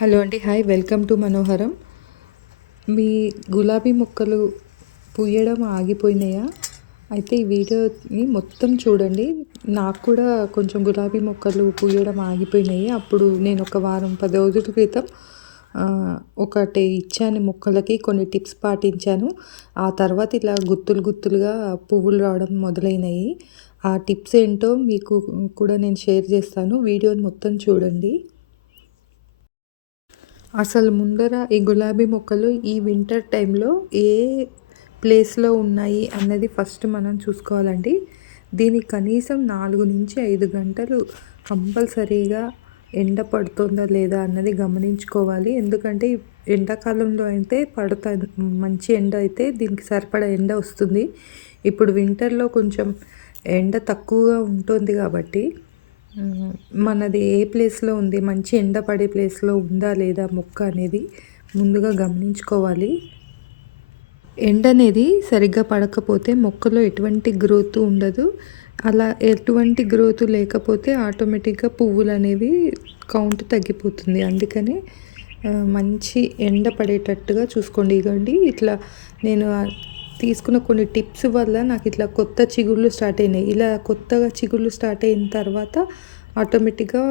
Hello అండి. Hi. Welcome to మనోహరం. మీ గులాబీ మొక్కలు పూయడం ఆగిపోయినాయా? అయితే ఈ వీడియోని మొత్తం చూడండి. నాకు కూడా కొంచెం గులాబీ మొక్కలు పూయడం ఆగిపోయినాయి. అప్పుడు నేను ఒక వారం 10 రోజుల క్రితం ఒకటి ఇచ్చాను మొక్కలకి, కొన్ని టిప్స్ పాటించాను. ఆ తర్వాత ఇలా గుత్తులు గుత్తులుగా పువ్వులు రావడం మొదలైనాయి. ఆ టిప్స్ ఏంటో మీకు కూడా నేను షేర్ చేస్తాను. వీడియోని మొత్తం చూడండి. అసలు ముందర ఈ గులాబీ మొక్కలు ఈ వింటర్ టైంలో ఏ ప్లేస్లో ఉన్నాయి అన్నది ఫస్ట్ మనం చూసుకోవాలండి. దీనికి కనీసం 4-5 గంటలు కంపల్సరీగా ఎండ పడుతుందా లేదా అన్నది గమనించుకోవాలి. ఎందుకంటే ఎండాకాలంలో అయితే మంచి ఎండ అయితే దీనికి సరిపడా ఎండ వస్తుంది. ఇప్పుడు వింటర్లో కొంచెం ఎండ తక్కువగా ఉంటుంది కాబట్టి మనది ఏ ప్లేస్లో ఉంది, మంచి ఎండ పడే ప్లేస్లో ఉందా లేదా మొక్క అనేది ముందుగా గమనించుకోవాలి. ఎండ అనేది సరిగ్గా పడకపోతే మొక్కలో ఎటువంటి గ్రోత్ ఉండదు. అలా ఎటువంటి గ్రోత్ లేకపోతే ఆటోమేటిక్గా పువ్వులు అనేవి కౌంట్ తగ్గిపోతుంది. అందుకని మంచి ఎండ పడేటట్టుగా చూసుకోండి. ఇగోండి ఇట్లా నేను తీసుకున్న కొన్ని టిప్స్ వల్ల నాకు ఇట్లా కొత్త చిగుళ్ళు స్టార్ట్ అయినాయి. ఇలా కొత్తగా చిగుళ్ళు స్టార్ట్ అయిన తర్వాత ఆటోమేటిక్గా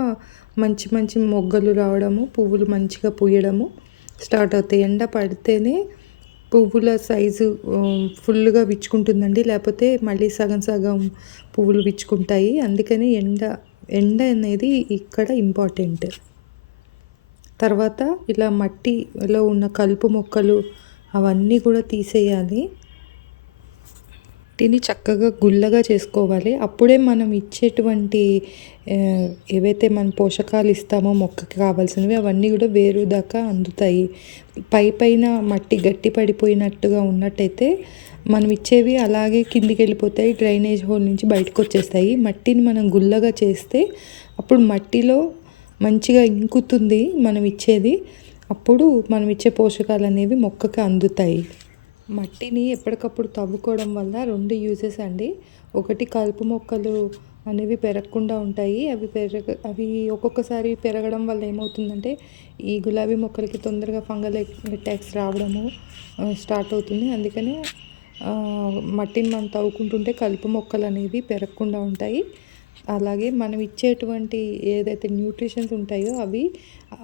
మంచి మంచి మొగ్గలు రావడము, పువ్వులు మంచిగా పూయడము స్టార్ట్ అవుతాయి. ఎండ పడితేనే పువ్వుల సైజు ఫుల్గా విచ్చుకుంటుందండి. లేకపోతే మళ్ళీ సగం సగం పువ్వులు విచ్చుకుంటాయి. అందుకని ఎండ అనేది ఇక్కడ ఇంపార్టెంట్. తర్వాత ఇలా మట్టిలో ఉన్న కలుపు మొక్కలు అవన్నీ కూడా తీసేయాలి. మట్టిని చక్కగా గుల్లగా చేసుకోవాలి. అప్పుడే మనం ఇచ్చేటువంటి ఏవైతే మనం పోషకాలు ఇస్తామో మొక్కకి కావాల్సినవి అవన్నీ కూడా వేరు దాకా అందుతాయి. పైన మట్టి గట్టి పడిపోయినట్టుగా ఉన్నట్టయితే మనం ఇచ్చేవి అలాగే కిందికి వెళ్ళిపోతాయి, డ్రైనేజ్ హోల్ నుంచి బయటకు వచ్చేస్తాయి. మట్టిని మనం గుల్లగా చేస్తే అప్పుడు మట్టిలో మంచిగా ఇంకుతుంది మనం ఇచ్చేది. అప్పుడు మనం ఇచ్చే పోషకాలు అనేవి మొక్కకి అందుతాయి. మట్టిని ఎప్పటికప్పుడు తవ్వుకోవడం వల్ల 2 యూజెస్ అండి. ఒకటి, కలుపు మొక్కలు అనేవి పెరగకుండా ఉంటాయి. అవి ఒక్కొక్కసారి పెరగడం వల్ల ఏమవుతుందంటే ఈ గులాబీ మొక్కలకి తొందరగా ఫంగల్ అటాక్స్ రావడము స్టార్ట్ అవుతుంది. అందుకని మట్టిని మనం తవ్వుకుంటుంటే కలుపు మొక్కలు అనేవి పెరగకుండా ఉంటాయి. అలాగే మనం ఇచ్చేటువంటి ఏదైతే న్యూట్రిషన్స్ ఉంటాయో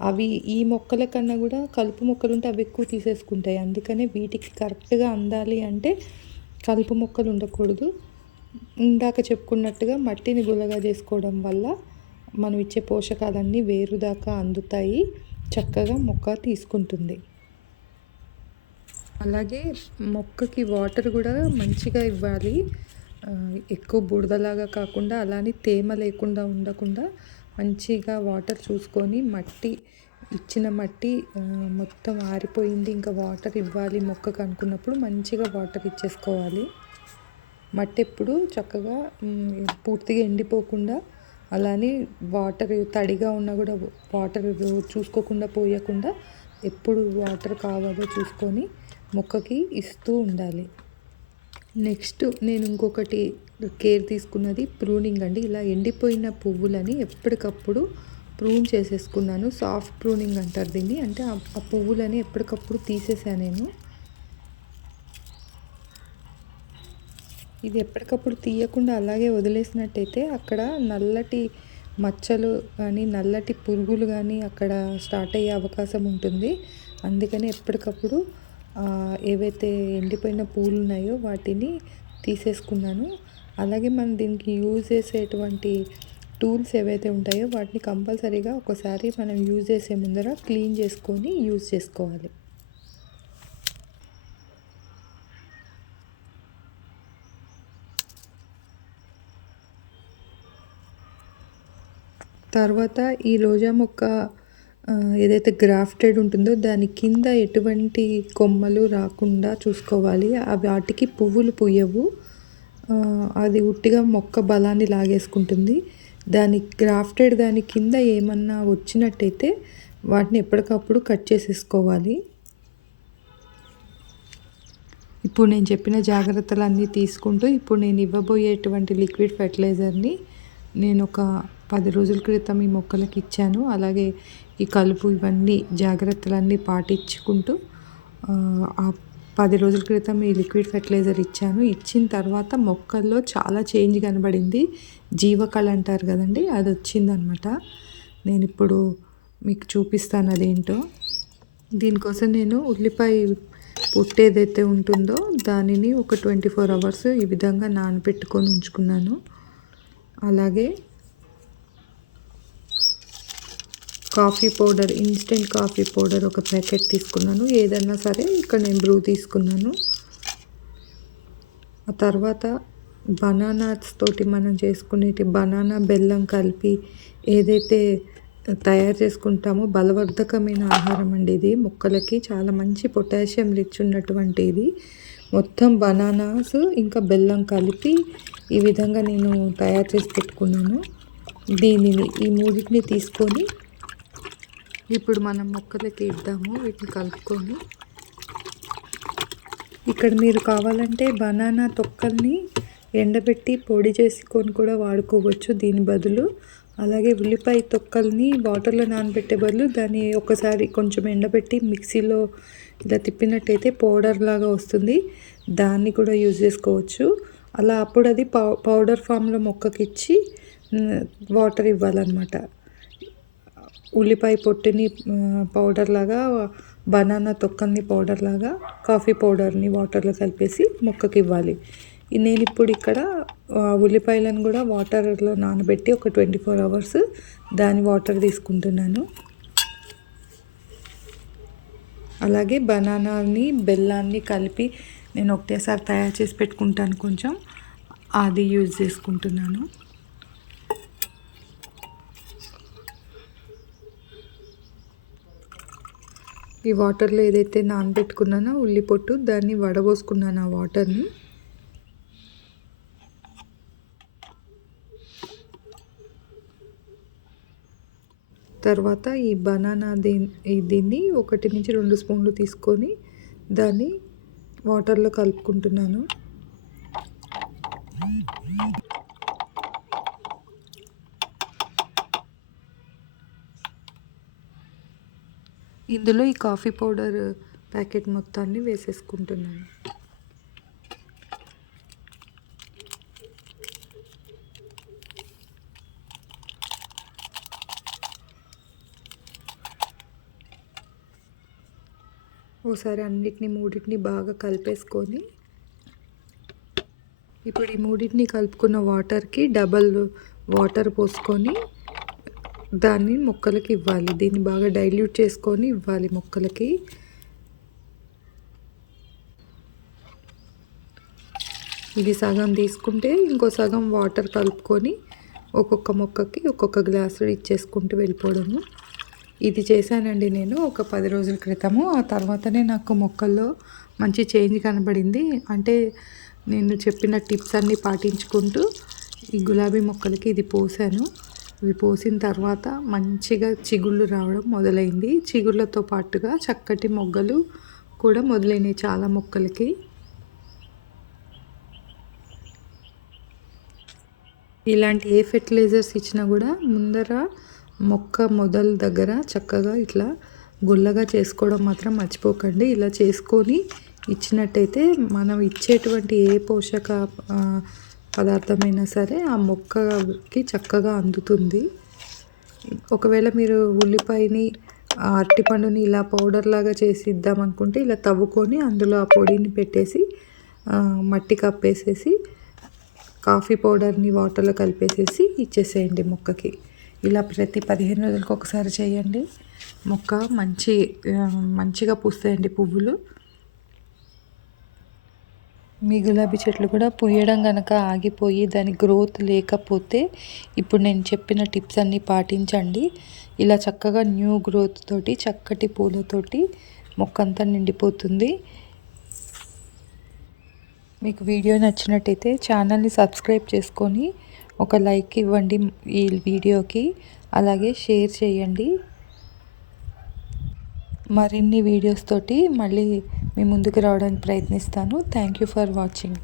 అవి ఈ మొక్కల కన్నా కూడా కలుపు మొక్కలు ఉంటే అవి ఎక్కువ తీసేసుకుంటాయి. అందుకనే వీటికి కరెక్ట్గా అందాలి అంటే కలుపు మొక్కలు ఉండకూడదు. ఇందాక చెప్పుకున్నట్టుగా మట్టిని గుల్లగా చేసుకోవడం వల్ల మనం ఇచ్చే పోషకాలన్నీ వేరు దాకా అందుతాయి, చక్కగా మొక్క తీసుకుంటుంది. అలాగే మొక్కకి వాటర్ కూడా మంచిగా ఇవ్వాలి. ఎక్కువ బురదలాగా కాకుండా, అలానే తేమ లేకుండా ఉండకుండా మంచిగా వాటర్ చూసుకొని, ఇచ్చిన మట్టి మొత్తం ఆరిపోయింది, ఇంకా వాటర్ ఇవ్వాలి మొక్కకు అనుకున్నప్పుడు మంచిగా వాటర్ ఇచ్చేసుకోవాలి. మట్టి ఎప్పుడు చక్కగా పూర్తిగా ఎండిపోకుండా, అలానే వాటర్ తడిగా ఉన్నా కూడా వాటర్ చూసుకోకుండా పోయకుండా ఎప్పుడు వాటర్ కావాలో చూసుకొని మొక్కకి ఇస్తూ ఉండాలి. నెక్స్ట్ నేను ఇంకొకటి కేర్ తీసుకున్నది ప్రూనింగ్ అండి. ఇలా ఎండిపోయిన పువ్వులని ఎప్పటికప్పుడు ప్రూన్ చేసేసుకున్నాను. సాఫ్ట్ ప్రూనింగ్ అంటారు దీన్ని. అంటే ఆ పువ్వులని ఎప్పటికప్పుడు తీసేసాను నేను. ఇది ఎప్పటికప్పుడు తీయకుండా అలాగే వదిలేసినట్టయితే అక్కడ నల్లటి మచ్చలు కానీ, నల్లటి పురుగులు కానీ అక్కడ స్టార్ట్ అయ్యే అవకాశం ఉంటుంది. అందుకని ఎప్పటికప్పుడు ఏవైతే ఎండిపోయిన పువ్వులు ఉన్నాయో వాటిని తీసేసుకున్నాను. అలాగే మనం దీనికి యూజ్ చేసేటువంటి టూల్స్ ఏవైతే ఉంటాయో వాటిని కంపల్సరీగా ఒకసారి మనం యూజ్ చేసే ముందర క్లీన్ చేసుకొని యూజ్ చేసుకోవాలి. తర్వాత ఈ రోజా మొక్క ఏదైతే గ్రాఫ్టెడ్ ఉంటుందో దాని కింద ఎటువంటి కొమ్మలు రాకుండా చూసుకోవాలి. వాటికి పువ్వులు పూయవు. అది ఉట్టిగా మొక్క బలాన్ని లాగేసుకుంటుంది. దాని కింద ఏమన్నా వచ్చినట్టయితే వాటిని ఎప్పటికప్పుడు కట్ చేసేసుకోవాలి. ఇప్పుడు నేను చెప్పిన జాగ్రత్తలన్నీ తీసుకుంటూ ఇప్పుడు నేను ఇవ్వబోయేటువంటి లిక్విడ్ ఫెర్టిలైజర్ని నేను ఒక 10 రోజుల క్రితం ఈ మొక్కలకి ఇచ్చాను. అలాగే ఈ కలుపు ఇవన్నీ జాగ్రత్తలన్నీ పాటించుకుంటూ ఆ 10 రోజుల క్రితం ఈ లిక్విడ్ ఫెర్టిలైజర్ ఇచ్చాను. ఇచ్చిన తర్వాత మొక్కల్లో చాలా చేంజ్ కనబడింది. జీవకళ అంటారు కదండీ, అది వచ్చిందనమాట. నేను ఇప్పుడు మీకు చూపిస్తాను అదేంటో. దీనికోసం నేను ఉల్లిపాయ పొట్టు ఏదైతే ఉంటుందో దానిని ఒక 24 అవర్స్ ఈ విధంగా నానబెట్టుకొని ఉంచుకున్నాను. అలాగే coffee powder, instant coffee powder ఒక ప్యాకెట్ తీసుకున్నాను. ఏదైనా సరే ఇక్కడ నేను బ్రూ తీసుకున్నాను. ఆ తర్వాత బనానాస్ తోటి మనం చేసుకునేటి బనానా బెల్లం కలిపి ఏదైతే తయారు చేసుకుంటామో బలవర్ధకమైన ఆహారం అండి ఇది. మొక్కలకి చాలా మంచి పొటాషియం రిచ్ ఉన్నటువంటి ఇది. మొత్తం బనానాస్ ఇంకా బెల్లం కలిపి ఈ విధంగా నేను తయారు చేసి పెట్టుకున్నాను. దీనిని ఈ మూడింటిని తీసుకొని ఇప్పుడు మనం మొక్కలకి ఇద్దాము. వీటిని కలుపుకొని ఇక్కడ మీరు కావాలంటే బనానా తొక్కల్ని ఎండబెట్టి పొడి చేసుకొని కూడా వాడుకోవచ్చు దీని బదులు. అలాగే ఉల్లిపాయ తొక్కల్ని వాటర్లో నానబెట్టే బదులు దాన్ని ఒకసారి కొంచెం ఎండబెట్టి మిక్సీలో ఇలా తిప్పినట్టయితే పౌడర్ లాగా వస్తుంది. దాన్ని కూడా యూజ్ చేసుకోవచ్చు. అలా అప్పుడు అది పౌడర్ ఫామ్లో మొక్కకి ఇచ్చి వాటర్ ఇవ్వాలన్నమాట. ఉల్లిపాయ పొట్టుని పౌడర్ లాగా, బనానా తొక్కల్ని పౌడర్ లాగా, కాఫీ పౌడర్ని వాటర్లో కలిపేసి మొక్కకి ఇవ్వాలి. నేను ఇప్పుడు ఇక్కడ ఉల్లిపాయలను కూడా వాటర్లో నానబెట్టి ఒక 24 అవర్స్ దాని వాటర్ తీసుకుంటున్నాను. అలాగే బనానాని బెల్లాన్ని కలిపి నేను ఒకటేసారి తయారు చేసి పెట్టుకుంటాను కొంచెం, అది యూజ్ చేసుకుంటున్నాను. ఈ వాటర్లో ఏదైతే నానబెట్టుకున్నానో ఉల్లి పొట్టు దాన్ని వడబోసుకున్నాను ఆ వాటర్ని. తర్వాత ఈ బనానా దీన్ని 1 నుంచి 2 స్పూన్లు తీసుకొని దాన్ని వాటర్లో కలుపుకుంటున్నాను. ఇందులో ఈ కాఫీ పౌడర్ ప్యాకెట్ మొత్తాన్ని వేసేసుకుంటున్నాను. ఒకసారి అన్నిటిని మూడింటిని బాగా కలిపేసుకొని ఇప్పుడు ఈ మూడింటిని కలుపుకున్న వాటర్కి డబల్ వాటర్ పోసుకొని దాన్ని మొక్కలకి ఇవ్వాలి. దీన్ని బాగా డైల్యూట్ చేసుకొని ఇవ్వాలి మొక్కలకి. ఇది సగం తీసుకుంటే ఇంకో సగం వాటర్ కలుపుకొని ఒక్కొక్క మొక్కకి ఒక్కొక్క గ్లాసు ఇచ్చేసుకుంటూ వెళ్ళిపోవడము. ఇది చేశానండి నేను ఒక 10 రోజుల క్రితము. ఆ తర్వాతనే నాకు మొక్కల్లో మంచి చేంజ్ కనబడింది. అంటే నేను చెప్పిన టిప్స్ అన్నీ పాటించుకుంటూ ఈ గులాబీ మొక్కలకి ఇది పోసాను. ఇవి పోసిన తర్వాత మంచిగా చిగుళ్ళు రావడం మొదలైంది. చిగుళ్ళతో పాటుగా చక్కటి మొగ్గలు కూడా మొదలైనవి చాలా మొక్కలకి. ఇలాంటి ఏ ఫెర్టిలైజర్స్ ఇచ్చినా కూడా ముందర మొక్క మొదల దగ్గర చక్కగా ఇట్లా గుల్లగా చేసుకోవడం మాత్రం మర్చిపోకండి. ఇలా చేసుకొని ఇచ్చినట్టయితే మనం ఇచ్చేటువంటి ఏ పోషక పదార్థమైనా సరే ఆ మొక్కకి చక్కగా అందుతుంది. ఒకవేళ మీరు ఉల్లిపాయని, అరటిపండుని ఇలా పౌడర్ లాగా చేసి ఇద్దామనుకుంటే ఇలా తవ్వుకొని అందులో ఆ పొడిని పెట్టేసి మట్టి కప్పేసేసి కాఫీ పౌడర్ని వాటర్లో కలిపేసేసి ఇచ్చేసేయండి మొక్కకి. ఇలా ప్రతి 15 రోజులకు ఒకసారి చేయండి. మొక్క మంచిగా పూస్తాయండి పువ్వులు. మీ గులాబీ చెట్లు కూడా పూయడం కనుక ఆగిపోయి దాని గ్రోత్ లేకపోతే ఇప్పుడు నేను చెప్పిన టిప్స్ అన్నీ పాటించండి. ఇలా చక్కగా న్యూ గ్రోత్ తోటి చక్కటి పూలతోటి మొక్క అంతా నిండిపోతుంది. మీకు వీడియో నచ్చినట్టయితే ఛానల్ని సబ్స్క్రైబ్ చేసుకొని ఒక లైక్ ఇవ్వండి ఈ వీడియోకి. అలాగే షేర్ చేయండి. మరిన్ని వీడియోస్ తోటి మళ్ళీ మీ ముందుకు రావడానికి ప్రయత్నిస్తాను. Thank you for watching.